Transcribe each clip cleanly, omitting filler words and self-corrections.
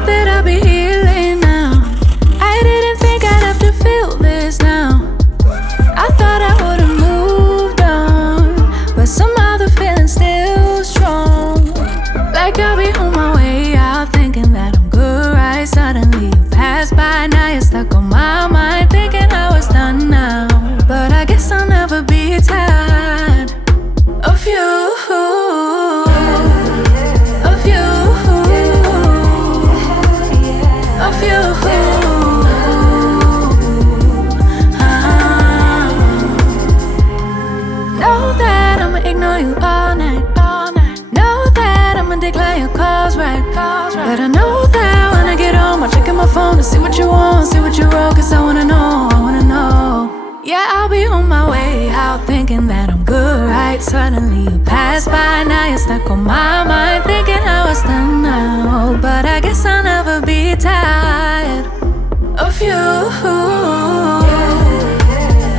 Thought that I'd be healing now. I didn't think I'd have to feel this now. I thought I would've moved on, but somehow the feeling's still strong. Like I'll be on my way out, thinking that I'm good, right? Suddenly you pass by, now you're stuck on my mind, thinking I was done now. But I guess I'll never be tired of you, of you, of you. Know that I'ma ignore you all night, all night. Know that I'ma decline your calls, right, calls, right. But I know that when I get home, I'll check in my phone to see what you want, see what you wrote, cause I wanna know, I wanna know. Yeah, I'll be on my way out, thinking that I'm good, right? Suddenly you pass by, now you're stuck on my mind, thinking I was done now. But I guess I'll never be tired of you,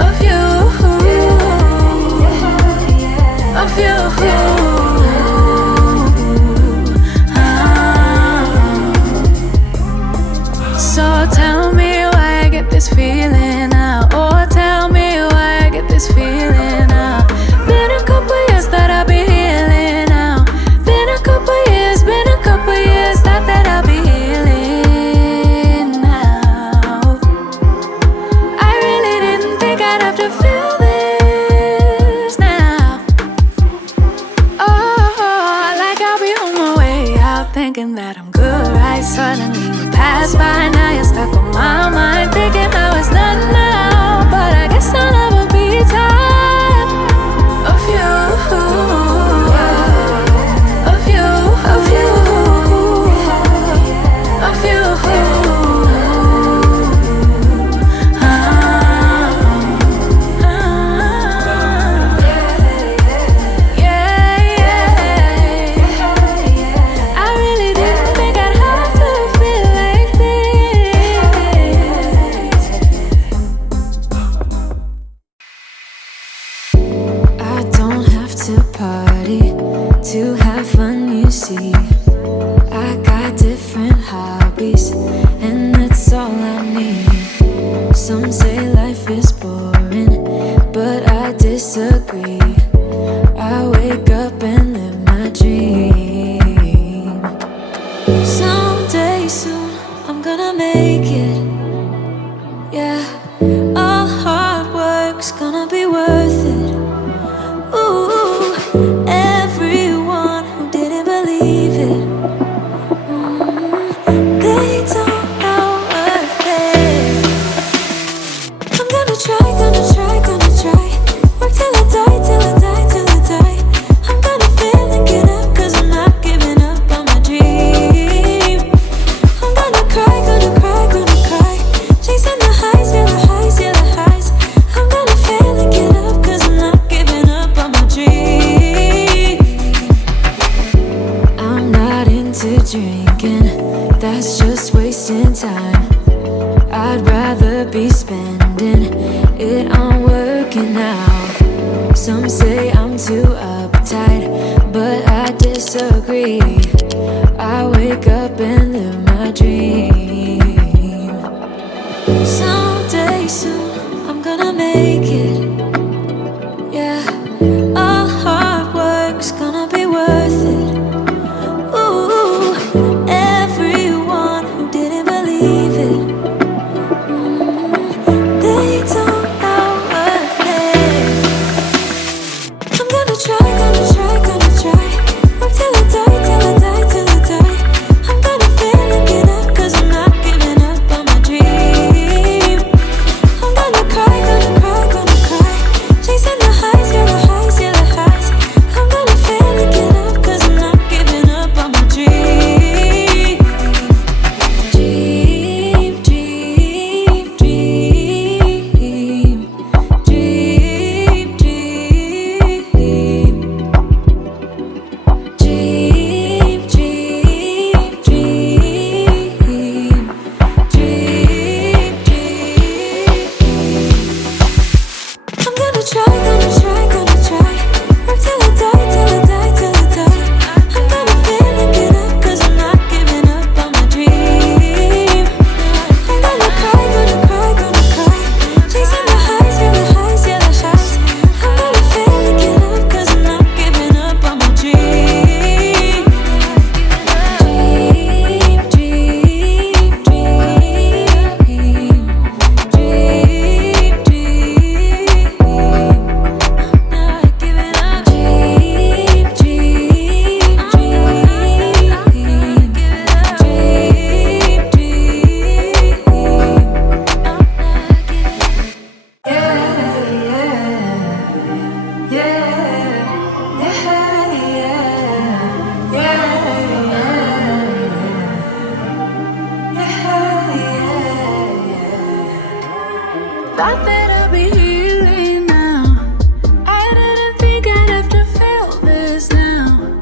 of you, of you. So tell me why I get this feeling now. Oh, tell me why I get this feeling now. Been a couple years that I'll be healing now. Been a couple years thought that I'll be healing now. I really didn't think I'd have to feel this now. Oh, like I'll be on my way out, thinking that I'm good, right? Suddenly you pass by, now you're stuck on my mind, thinking I was done now. But I guess I'll never be tired of you, of you, of you, of you. I really didn't think I'd have to feel like this. I don't have to party to have fun, you see. I got different hobbies, and that's all I need. Some say life is boring, but I disagree. I wake up and live my dream. Someday soon I'm gonna make it. Yeah, all hard work's gonna be worth it. Ooh, everyone who didn't believe it, they don't know worth it. I'm gonna try, gonna try, gonna try. Work till I die, till I die, till I die. I'm gonna fail and get up, cause I'm not giving up on my dream. I'm gonna cry, gonna cry, gonna cry. Chasing the highs, yeah, the highs, yeah, the highs. I'm gonna fail and get up, cause I'm not giving up on my dream. I'm not into drinking, that's just wasting time. I'd rather be spending it on working out. Some say I'm too uptight, but I disagree. I wake up and live my dream. Someday soon I'm gonna make it. Yeah, all hard work's gonna be worth it. Ooh, everyone who didn't believe it, they don't know worth it. I'm gonna try, gonna try, gonna try. Work till I die, till I die, till I die. I'm gonna fail and get up, cause I'm not giving up on my dream. I'm gonna Thought that I'd be healing now. I didn't think I'd have to feel this now.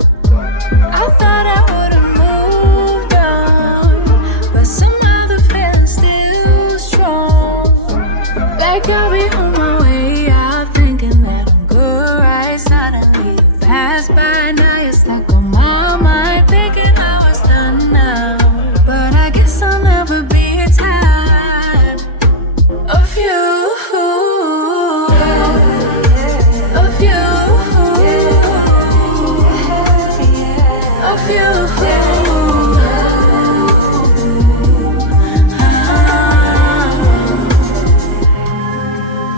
I thought I would've moved on, but somehow the feeling's still strong. Like I'll be on my way out, thinking that I'm good, right? Suddenly you pass by, now you're stuck on my mind, thinking I was done now. But I guess I'll never be tired of you. Of you. Of you.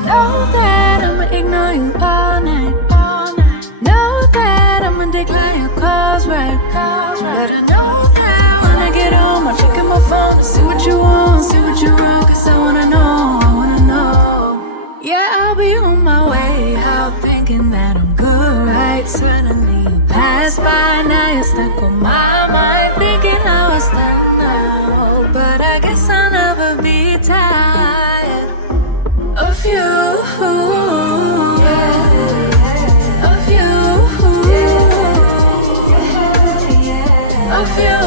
Know that I'ma ignore you all night, all night. Know that I'ma decline your calls, right? But I know that when I get home, I'll check on my phone to see what you want, see what you want, 'cause I wanna know, I wanna know. Yeah, I'll be on my way out, thinking that I'm good, right? Suddenly you pass by, now you're stuck on my mind, thinking I was done now. But I guess I'll never be tired of you. Of you. Of you.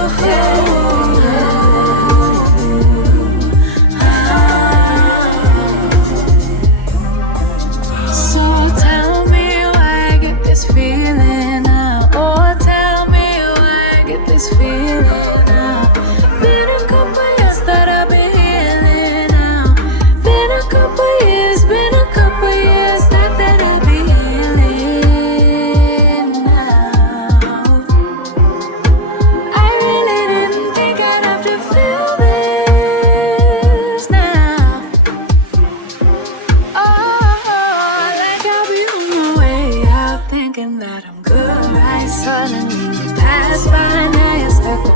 So tell me why I get this feeling now. Oh, tell me why I get this feeling now. Been a couple years that I've been healing now. Been a couple years that I've been healing now. I really didn't think I'd have to feel this now. Oh, like I'll be on my way out, thinking that I'm good, right? Suddenly you pass by, now you're stuck on